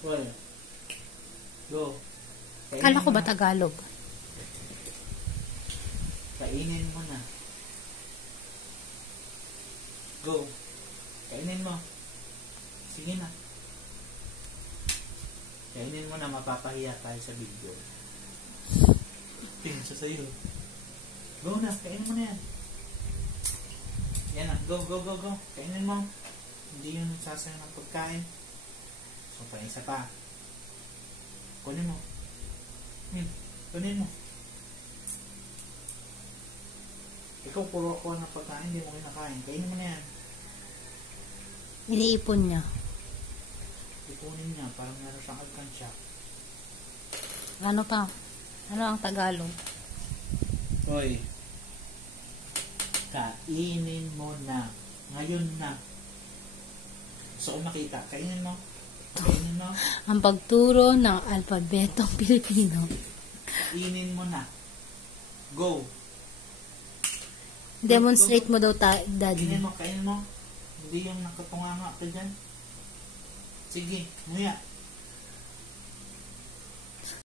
Well, go. Kala ko ba Tagalog? Kainin mo na. Go. Kainin mo. Sige na. Kainin mo na, mapapahiya tayo sa video. Tingin siya sa'yo. Go na, kainin mo na yan. Yan na, go. Kainin mo. Hindi yun nagsasayang ng pagkain. So, pa isa pa. Kunin mo. Kunin mo. Ikaw puro ako ng pagkain, hindi mo kinakain. Kainin mo na yan. Iniipon niya. Ipunin niya, parang meron siyang alkansya. Ano pa? Ano ang Tagalog? Hoy. Kainin mo na. Ngayon na. Gusto ko makita. Kainin mo. Kainin mo. Ang pagturo ng alpabetong Pilipino. Kainin mo na. Go. Demonstrate mo daw, Daddy. Kainin mo. Hindi yung nakatunganga ka dyan. Sige, muya.